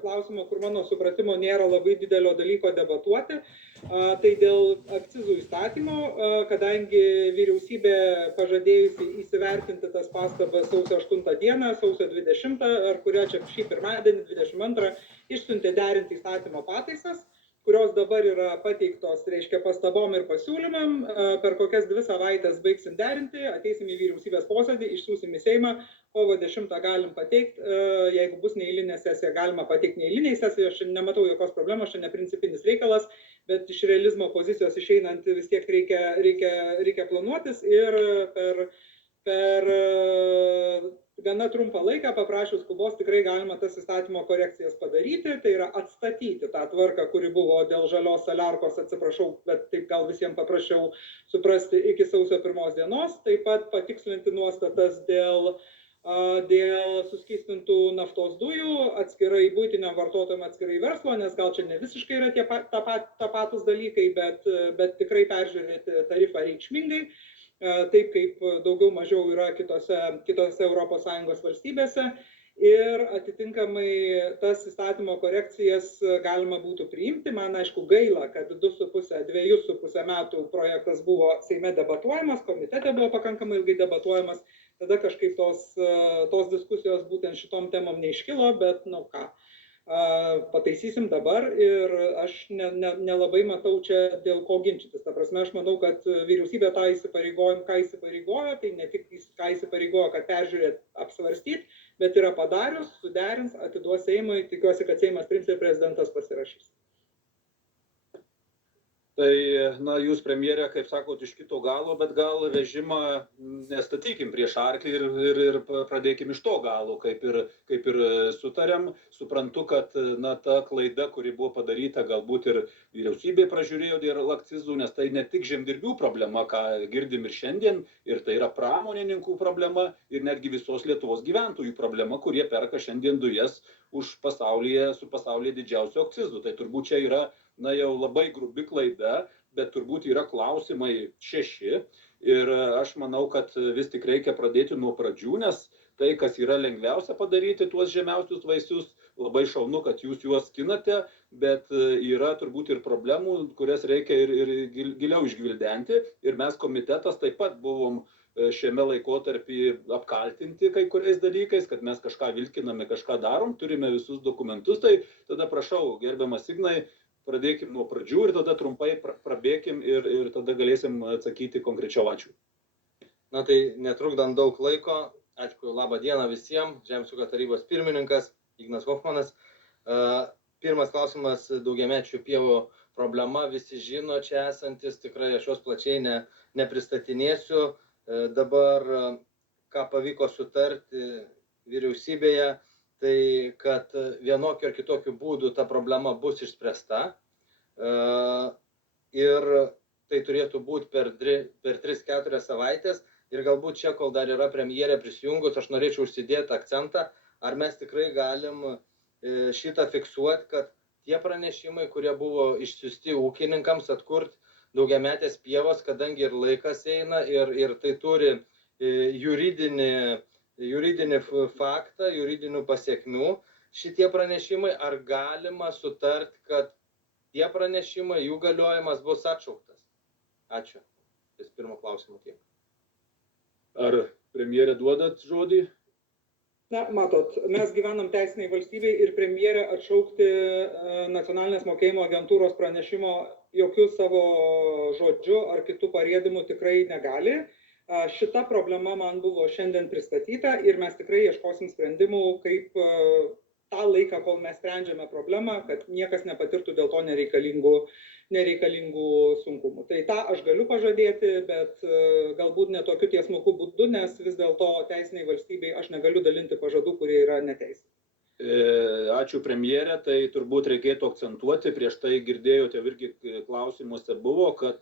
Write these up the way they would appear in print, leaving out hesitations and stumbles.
klausimo, kur mano supratimo nėra labai didelio dalyko debatuoti. Tai dėl akcizų įstatymo, kadangi vyriausybė pažadėjusi įsivertinti tas pastabas sausio 8 dieną, sausio 20, ar kurio čia šį pirmadienį 22 išsiuntė derinti įstatymo pataisas, kurios dabar yra pateiktos, reiškia, pastabom ir pasiūlymam, per kokias 2 savaitės baigsim derinti, ateisim į vyriausybės posėdį, išsiųsim į Seimą, kovo 10 galim pateikti, jeigu bus neeilinė sesija, galima pateikti neeiliniai sesijai, aš nematau jokios problemos, čia neprincipinis reikalas, bet iš realizmo pozicijos išeinant vis tiek reikia planuotis ir per gana trumpą laiką paprašius skubos tikrai galima tas įstatymo korekcijas padaryti, tai yra atstatyti tą tvarką, kuri buvo dėl žalios saliarkos, atsiprašau, bet taip gal visiems paprasčiau suprasti iki sausio 1 dienos, taip pat patikslinti nuostatas dėl suskystintų naftos dujų, atskirai buitiniam vartotojam, atskirai verslo, nes gal čia ne visiškai yra tie tapatus dalykai, bet tikrai peržiūrėti tarifą reikšmingai, taip kaip daugiau mažiau yra kitose ES valstybėse ir atitinkamai tas įstatymo korekcijas galima būtų priimti. Man aišku gaila, kad 2,5 metų projektas buvo Seime debatuojamas, komitete buvo pakankamai ilgai debatuojamas, tada kažkaip tos diskusijos būtent šitom temom neiškilo, bet ką. Pataisysim dabar ir aš nelabai matau čia dėl ko ginčytis. Ta prasme, aš manau, kad vyriausybė tą įsipareigojo, tai ne tik ką įsipareigojo, kad peržiūrėt, apsvarstyt, bet yra padarius, suderins, atiduos Seimui, tikiuosi, kad Seimas priims ir prezidentas pasirašys. Tai, jūs premjerė, kaip sakot, iš kito galo, bet gal režimą nestatykim prieš arklį ir pradėkim iš to galo, kaip ir sutarėm. Suprantu, kad ta klaida, kuri buvo padaryta, galbūt ir vyriausybė pražiūrėjo dėl akcizų, nes tai ne tik žemdirbių problema, ką girdim ir šiandien, ir tai yra pramonininkų problema ir netgi visos Lietuvos gyventojų problema, kurie perka šiandien dujas už su pasaulyje didžiausių akcizų. Tai turbūt čia yra jau labai grubi klaida, bet turbūt yra klausimai 6 ir aš manau, kad vis tik reikia pradėti nuo pradžių, nes tai, kas yra lengviausia padaryti, tuos žemiausius vaisius, labai šaunu, kad jūs juos skinate, bet yra turbūt ir problemų, kurias reikia ir giliau išgvildenti ir mes komitetas taip pat buvom šiame laikotarpį apkaltinti kai kuriais dalykais, kad mes kažką vilkiname, kažką darom, turime visus dokumentus, tai tada prašau, gerbiamas Ignai, pradėkim nuo pradžių ir tada trumpai prabėkim ir tada galėsim atsakyti konkrečiau. Ačiū. Tai netrukdant daug laiko, ačiū, labą dieną visiems, Žemės ūkio tarybos pirmininkas Ignas Hofmanas. Pirmas klausimas, daugiamečių pievų problema, visi žino čia esantis, tikrai aš jos plačiai nepristatinėsiu. Dabar, ką pavyko sutarti vyriausybėje, tai kad vienokiu ar kitokiu būdu ta problema bus išspręsta ir tai turėtų būti per 3-4 savaitės ir galbūt čia, kol dar yra premjerė prisijungus, aš norėčiau užsidėti akcentą, ar mes tikrai galim šitą fiksuoti, kad tie pranešimai, kurie buvo išsiųsti ūkininkams atkurti daugiametės pievos, kadangi ir laikas eina ir tai turi juridinį faktą, juridinių pasiekmių, šitie pranešimai, ar galima sutart, kad tie pranešimai, jų galiojimas bus atšauktas? Ačiū. Tai pirmo klausimo tiek. Ar premjerė duodat žodį? Matot, mes gyvenam teisiniai valstybei ir premjerė atšaukti nacionalinės mokėjimo agentūros pranešimo jokių savo žodžių ar kitų parėdimų tikrai negali. Šita problema man buvo šiandien pristatyta ir mes tikrai ieškosim sprendimų, kaip tą laiką, kol mes sprendžiame problemą, kad niekas nepatirtų dėl to nereikalingų sunkumų. Tai tą aš galiu pažadėti, bet galbūt ne tokiu tiesmuku būdu, nes vis dėlto teisiniai valstybei aš negaliu dalinti pažadų, kurie yra neteisiniai. Ačiū premjerė, tai turbūt reikėtų akcentuoti, prieš tai girdėjote irgi klausimuose buvo, kad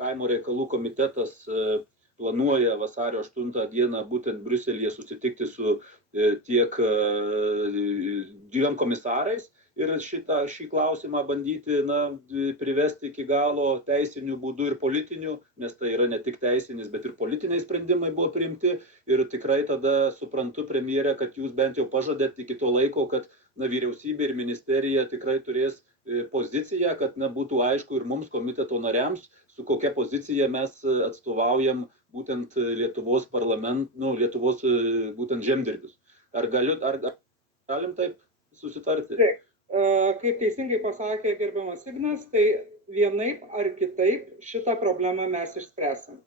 kaimo reikalų komitetas planuoja vasario 8 dieną būtent Briuselyje susitikti su tiek dviem komisarais ir šį klausimą bandyti privesti iki galo teisiniu būdu ir politiniu, nes tai yra ne tik teisinis, bet ir politiniai sprendimai buvo priimti. Ir tikrai tada suprantu, premjerė, kad jūs bent jau pažadėt iki to laiko, kad vyriausybė ir ministerija tikrai turės poziciją, kad būtų aišku ir mums komiteto nariams, su kokia pozicija mes atstovaujam būtent Lietuvos Lietuvos būtent žemdirbius. Ar galim taip susitarti? Taip. Kaip teisingai pasakė gerbiamas Ignas, tai vienaip ar kitaip šitą problemą mes išspręsim.